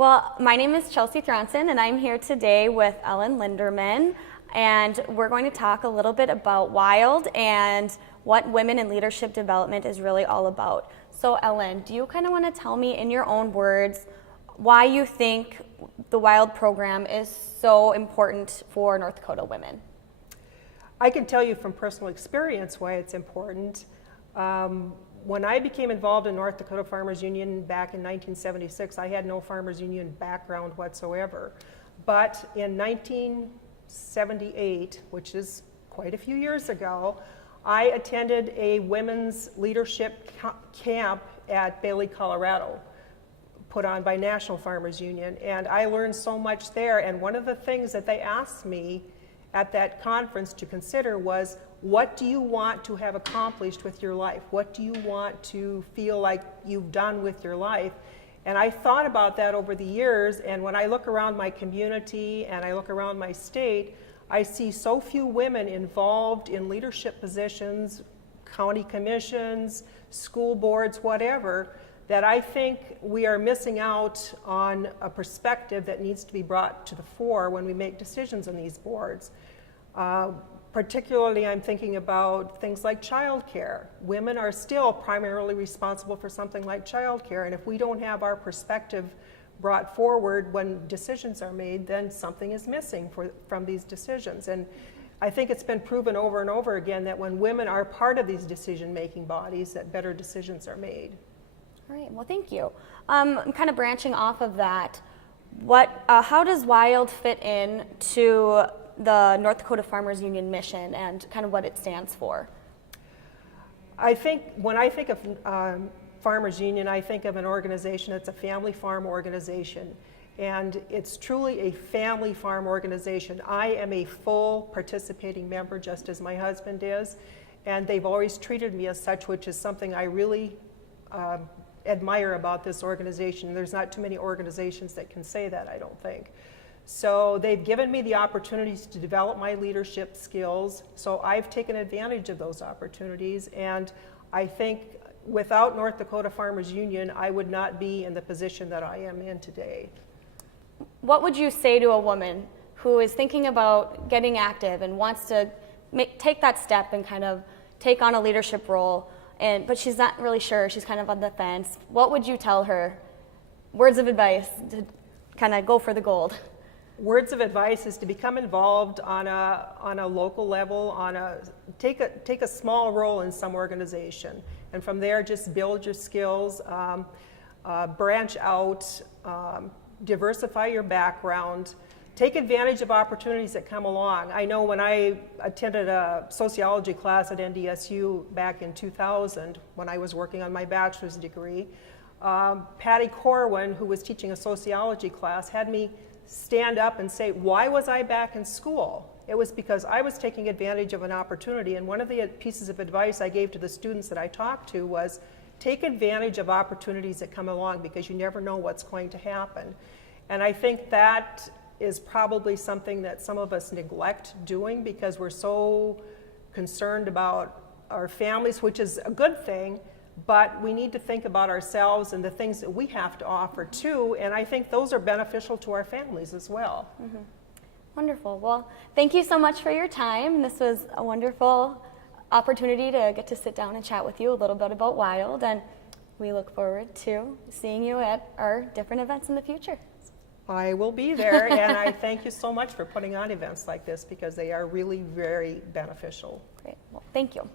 Well, my name is Chelsea Thronson, and I'm here today with Ellen Linderman, and we're going to talk a little bit about WILD and what women in leadership development is really all about. So, Ellen, do you kind of want to tell me in your own words why you think the WILD program is so important for North Dakota women? I can tell you from personal experience why it's important. When I became involved in North Dakota Farmers Union back in 1976, I had no Farmers Union background whatsoever. But in 1978, which is quite a few years ago, I attended a women's leadership camp at Bailey, Colorado, put on by National Farmers Union, and I learned so much there. And one of the things that they asked me at that conference to consider was, what do you want to have accomplished with your life? What do you want to feel like you've done with your life? And I thought about that over the years, and when I look around my community and I look around my state, I see so few women involved in leadership positions, county commissions, school boards, whatever, that I think we are missing out on a perspective that needs to be brought to the fore when we make decisions on these boards. Particularly, I'm thinking about things like childcare. Women are still primarily responsible for something like childcare, and if we don't have our perspective brought forward when decisions are made, then something is missing from these decisions. And I think it's been proven over and over again that when women are part of these decision-making bodies, that better decisions are made. All right, well, thank you. Kind of branching off of that, how does WILD fit in to the North Dakota Farmers Union mission and kind of what it stands for? I think when I think of Farmers Union, I think of an organization that's a family farm organization, and it's truly a family farm organization. I am a full participating member, just as my husband is, and they've always treated me as such, which is something I really admire about this organization. There's not too many organizations that can say that, I don't think. So they've given me the opportunities to develop my leadership skills, so I've taken advantage of those opportunities, and I think without North Dakota Farmers Union, I would not be in the position that I am in today. What would you say to a woman who is thinking about getting active and wants to take that step and kind of take on a leadership role, but she's not really sure, she's kind of on the fence? What would you tell her? Words of advice to kind of go for the gold. Words of advice is to become involved on a local level, take a small role in some organization, and from there just build your skills, branch out, diversify your background, take advantage of opportunities that come along. I know when I attended a sociology class at NDSU back in 2000, when I was working on my bachelor's degree, Patty Corwin, who was teaching a sociology class, had me stand up and say, why was I back in school? It was because I was taking advantage of an opportunity, and one of the pieces of advice I gave to the students that I talked to was, take advantage of opportunities that come along, because you never know what's going to happen. And I think that is probably something that some of us neglect doing because we're so concerned about our families, which is a good thing, but we need to think about ourselves and the things that we have to offer too, and I think those are beneficial to our families as well. Mm-hmm. Wonderful. Well, thank you so much for your time. This was a wonderful opportunity to get to sit down and chat with you a little bit about WILD, and we look forward to seeing you at our different events in the future. I will be there, and I thank you so much for putting on events like this because they are really very beneficial. Great. Well, thank you.